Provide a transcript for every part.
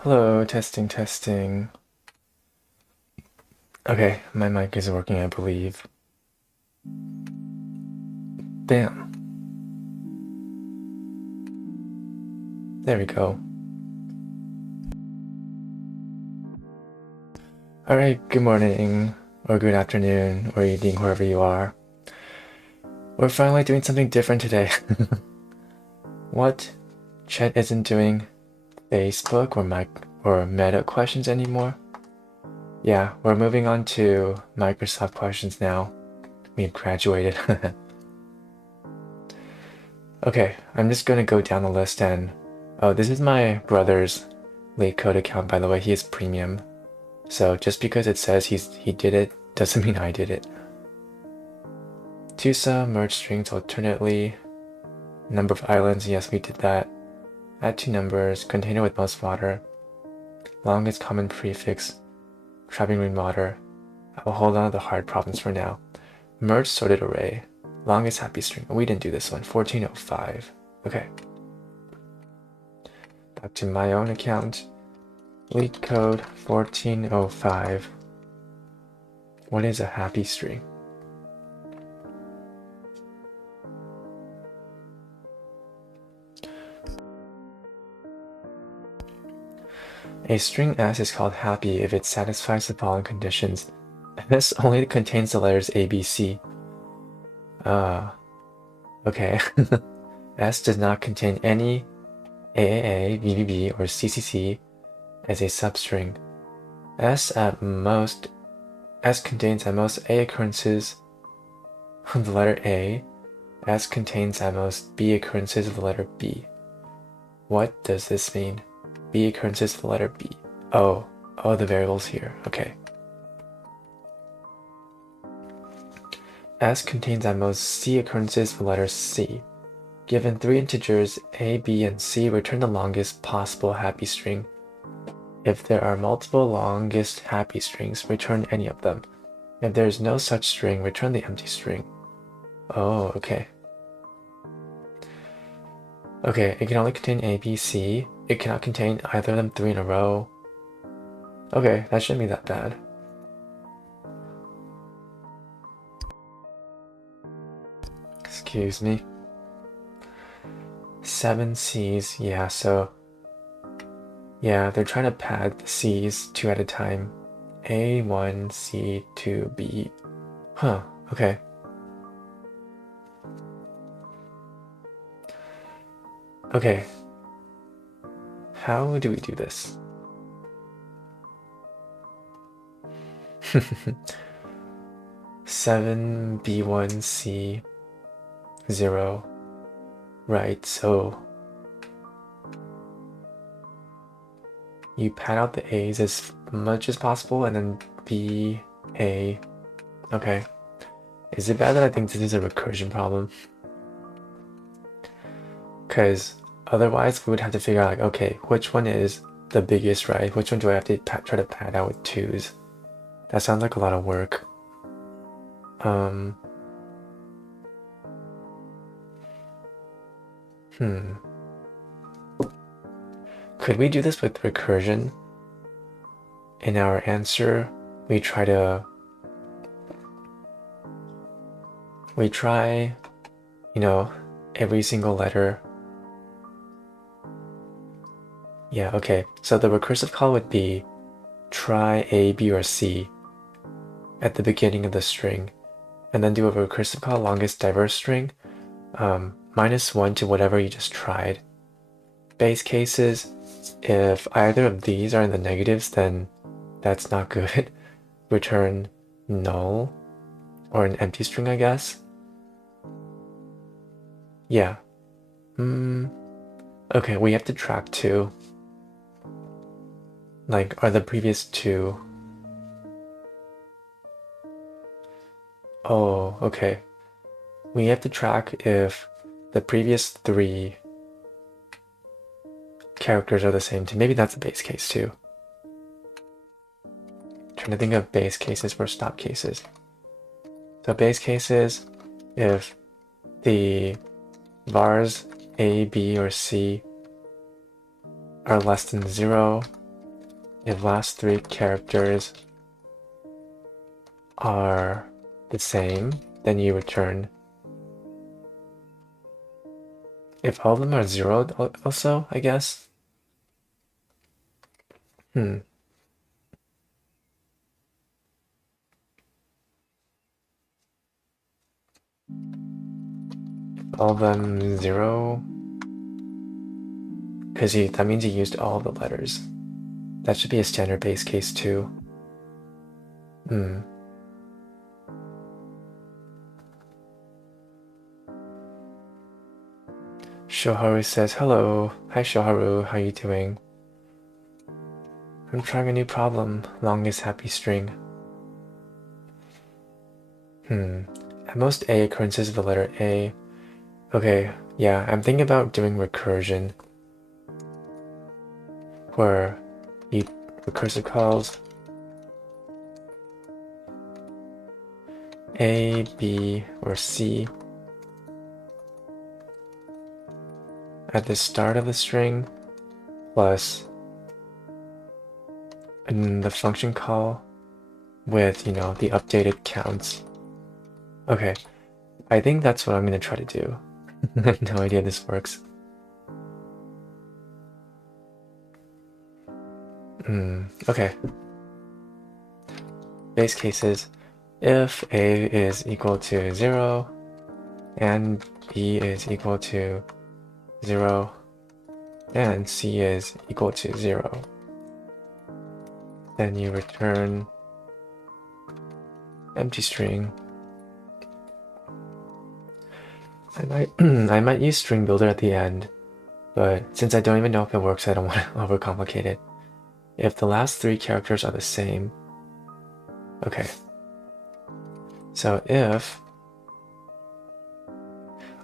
Hello, testing, testing. Okay, my mic is working, I believe. Bam. There we go. Alright, good morning, or good afternoon, or evening, wherever you are. We're finally doing something different today. What? Chat isn't doing Facebook or Meta questions anymore? Yeah, we're moving on to Microsoft questions now. We've graduated. Okay, I'm just gonna go down the list and... Oh, this is my brother's Leetcode account, by the way. He is premium. So just because it says he did it, doesn't mean I did it. TUSA, merge strings alternately. Number of islands, yes, we did that. Add two numbers, container with most water. Longest common prefix, trapping ring water. I will hold on to the hard problems for now. Merge sorted array. Longest happy string. We didn't do this one. 1405. Okay. Back to my own account. Leetcode 1405. What is a happy string? A string S is called happy if it satisfies the following conditions. S only contains the letters A, B, C. Okay. S does not contain any AAA, BBB, or CCC as a substring. S contains at most A occurrences of the letter A. S contains at most B occurrences of the letter B. What does this mean? B occurrences of the letter B. Oh, the variable's here. Okay. S contains at most C occurrences of the letter C. Given three integers A, B, and C, return the longest possible happy string. If there are multiple longest happy strings, return any of them. If there is no such string, return the empty string. Oh, okay. Okay, it can only contain A, B, C. It cannot contain either of them three in a row. Okay, that shouldn't be that bad. Excuse me. 7 C's, yeah, so... Yeah, they're trying to pad the C's 2 at a time. A1, C2, B. Huh, okay. Okay. How do we do this? Seven B1 C 0. Right, so you pad out the A's as much as possible and then B, A. Okay. Is it bad that I think this is a recursion problem? Because otherwise we would have to figure out, like, okay, which one is the biggest, right? Which one do I have to try to pad out with 2's? That sounds like a lot of work. Could we do this with recursion? In our answer, we try, you know, every single letter. Yeah, okay. So the recursive call would be try A, B, or C at the beginning of the string, and then do a recursive call longest diverse string, -1 to whatever you just tried. Base cases, if either of these are in the negatives, then that's not good. Return null, or an empty string, I guess. Yeah. Okay, we have to track 2. Like, are the previous 2... Oh, okay. We have to track if the previous 3 characters are the same too. Maybe that's a base case too. Trying to think of base cases for stop cases. So base cases, if the vars A, B, or C are less than 0, if last three characters are the same, then you return. If all of them are zeroed also, I guess. All of them zero. Because that means you used all the letters. That should be a standard base case too. Shoharu says, hello. Hi Shoharu, how you doing? I'm trying a new problem. Longest happy string. At most A occurrences of the letter A. Okay, yeah, I'm thinking about doing recursion. Where you recursive calls A, B, or C at the start of the string plus the function call with, the updated counts. Okay, I think that's what I'm going to try to do. I have no idea this works. Okay. Base cases, if A is equal to 0 and B is equal to 0 and C is equal to 0, then you return empty string. I might use string builder at the end, but since I don't even know if it works, I don't want to overcomplicate it. If the last three characters are the same, okay. So if,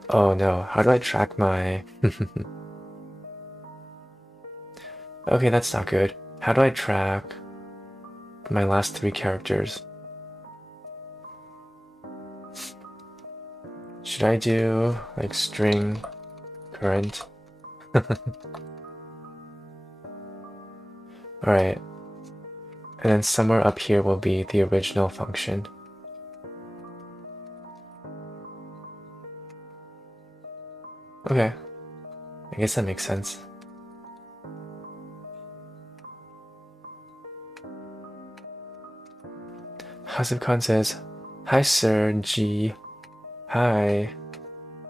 oh no, how do I track my, okay, that's not good. How do I track my last three characters? Should I do like string current? Alright. And then somewhere up here will be the original function. Okay. I guess that makes sense. Hasibkhan says, hi sir, G. Hi.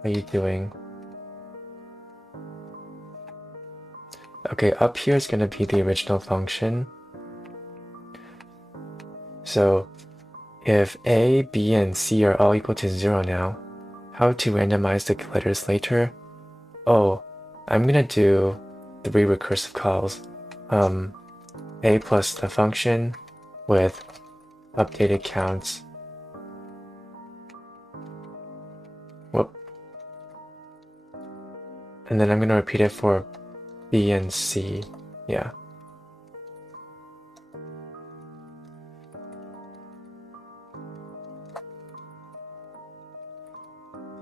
How you doing? Okay, up here is going to be the original function. So if A, B, and C are all equal to 0 now, how to randomize the letters later? Oh, I'm going to do 3 recursive calls. A plus the function with updated counts. Whoop. And then I'm going to repeat it for B and C. Yeah.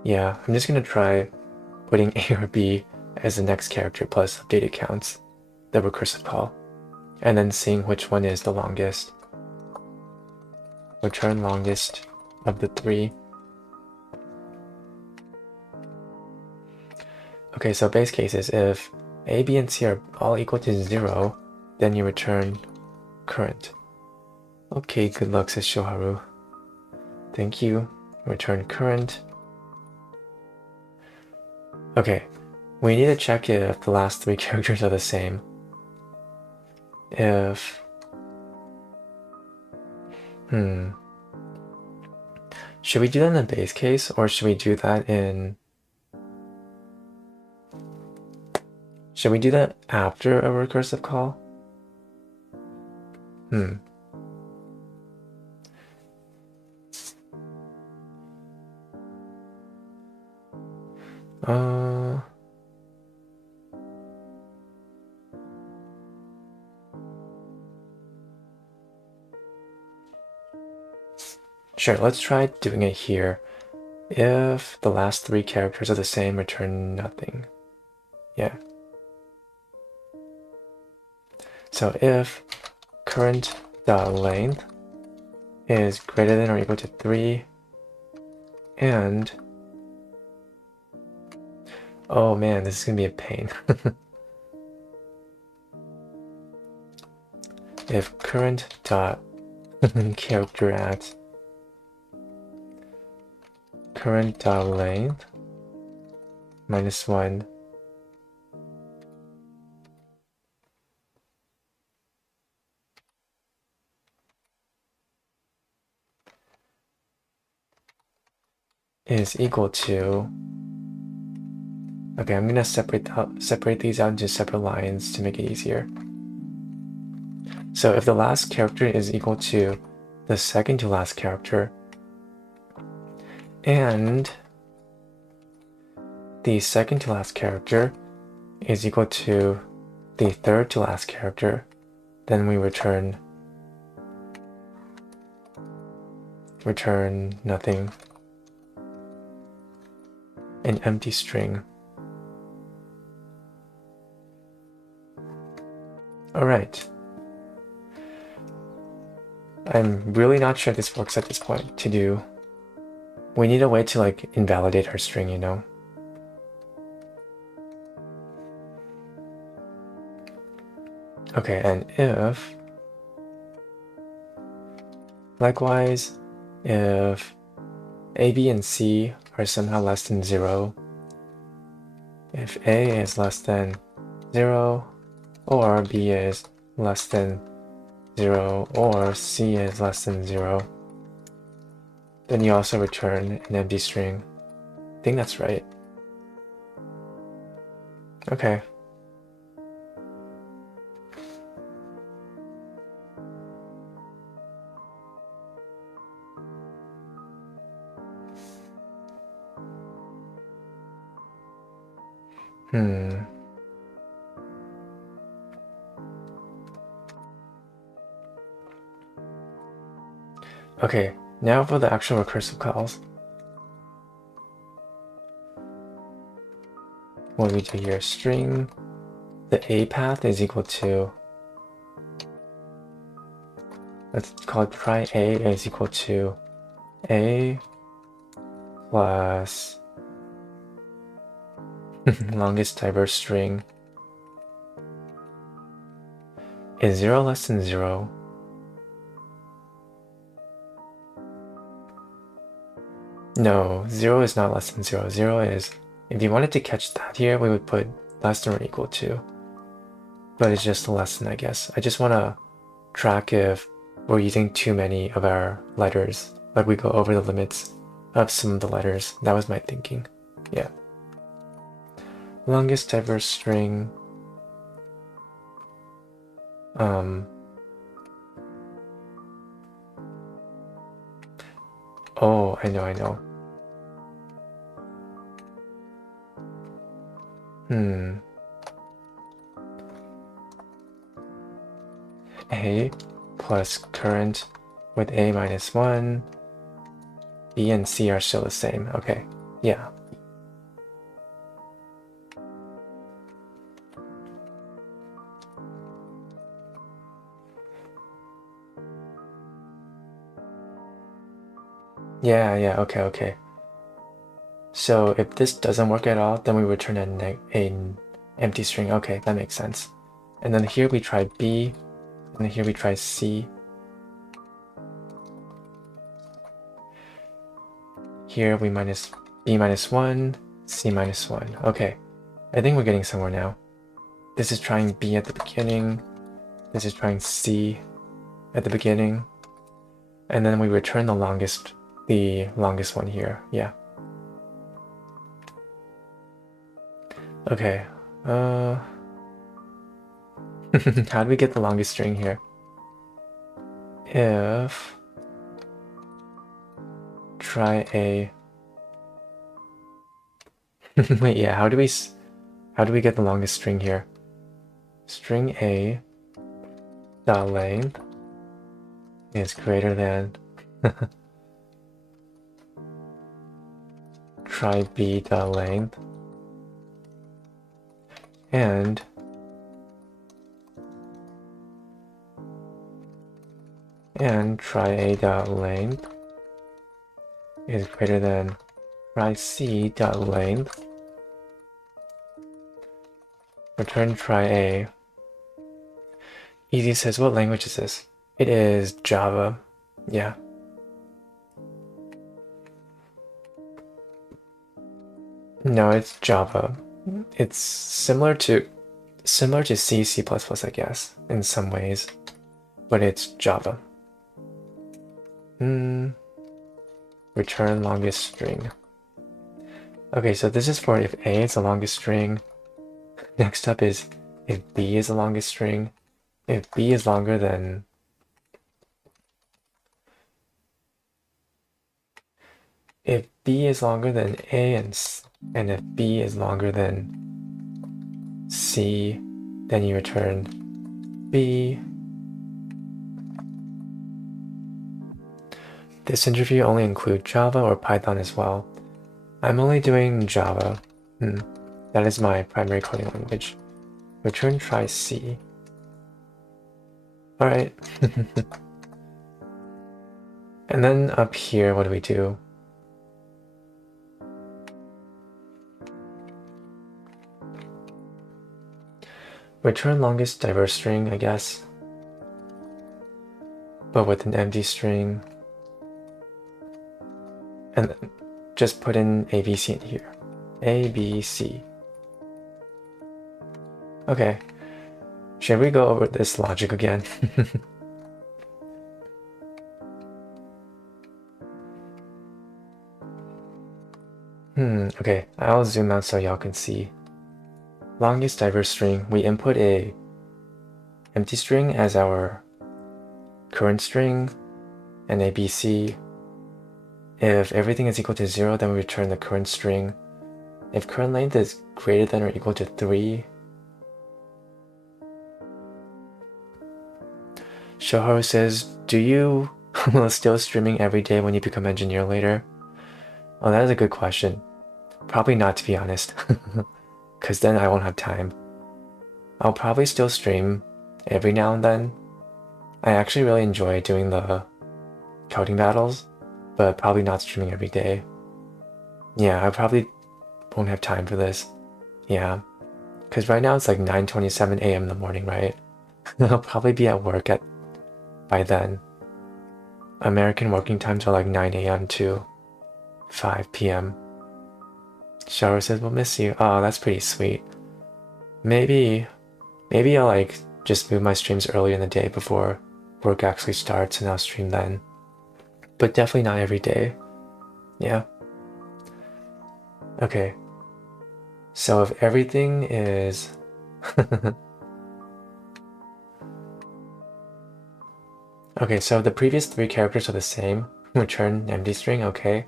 Yeah, I'm just going to try putting A or B as the next character plus updated counts, the recursive call, and then seeing which one is the longest. Return longest of the 3. Okay, so base case is if A, B, and C are all equal to 0, then you return current. Okay, good luck, says Shoharu. Thank you. Return current. Okay, we need to check if the last 3 characters are the same. If... Should we do that in the base case, or should we do that in... Should we do that after a recursive call? Sure, let's try doing it here. If the last 3 characters are the same, return nothing. Yeah. So if current dot length is greater than or equal to 3, and oh man, this is gonna be a pain. If current dot character at current dot length minus 1 is equal to, okay, I'm gonna separate these out into separate lines to make it easier. So if the last character is equal to the second to last character, and the second to last character is equal to the third to last character, then we return nothing, an empty string. All right. I'm really not sure if this works at this point to do. We need a way to like invalidate our string, you know? Okay, and if, likewise, if A, B, and C are somehow less than 0, if A is less than 0, or B is less than 0, or C is less than 0, then you also return an empty string. I think that's right. Okay. Okay, now for the actual recursive calls. What we do here, string, the A path is equal to, let's call it try A is equal to A plus longest diverse string is 0 less than 0. No, 0 is not less than 0. 0 is, if you wanted to catch that here, we would put less than or equal to. But it's just a less than, I guess. I just want to track if we're using too many of our letters. Like we go over the limits of some of the letters. That was my thinking. Yeah. Longest diverse string. Oh, I know. A plus current with A minus 1. B and C are still the same. Okay, yeah. Yeah, okay. So if this doesn't work at all, then we return an empty string. Okay, that makes sense. And then here we try B, and here we try C. Here we minus B minus 1, C minus 1. Okay, I think we're getting somewhere now. This is trying B at the beginning. This is trying C at the beginning. And then we return the longest one here. Yeah. Okay. How do we get the longest string here? If try A. Wait, yeah, how do we get the longest string here? String A dot length is greater than try B dot length, and and try a dot length is greater than try c dot length. Return try a. Easy says, what language is this? It is Java. Yeah. No, it's Java. It's similar to C, C++, I guess, in some ways, but it's Java. Return longest string. Okay, so this is for if A is the longest string. Next up is if B is the longest string. If B is longer than A and if B is longer than C, then you return B. This interview only includes Java or Python as well. I'm only doing Java. That is my primary coding language. Return try C. Alright. And then up here, what do we do? Return longest diverse string, I guess. But with an empty string. And then just put in ABC in here. A, B, C. Okay. Should we go over this logic again? Okay, I'll zoom out so y'all can see. Longest diverse string, we input a empty string as our current string and ABC. If everything is equal to 0, then we return the current string. If current length is greater than or equal to 3, Shoharu says, do you still streaming every day when you become engineer later? Oh, that is a good question. Probably not, to be honest, because then I won't have time. I'll probably still stream every now and then. I actually really enjoy doing the coding battles, but probably not streaming every day. Yeah, I probably won't have time for this. Yeah, because right now it's like 9:27 a.m. in the morning, right? I'll probably be at work by then. American working times are like 9 a.m. to 5 p.m. Shower says, we'll miss you. Oh, that's pretty sweet. Maybe I'll like just move my streams earlier in the day before work actually starts and I'll stream then. But definitely not every day. Yeah. Okay. So if everything is... Okay, so the previous 3 characters are the same. Return empty string, okay.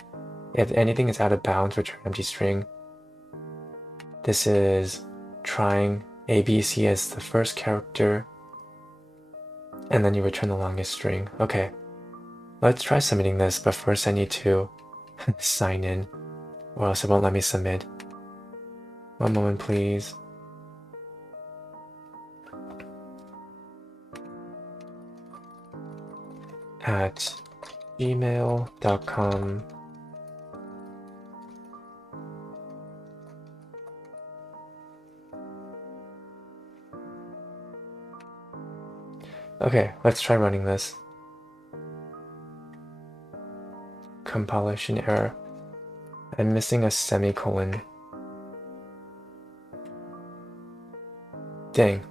If anything is out of bounds, return empty string. This is trying ABC as the first character, and then you return the longest string. Okay, let's try submitting this, but first I need to sign in, or else it won't let me submit. One moment, please. At gmail.com. Okay, let's try running this. Compilation error. I'm missing a semicolon. Dang.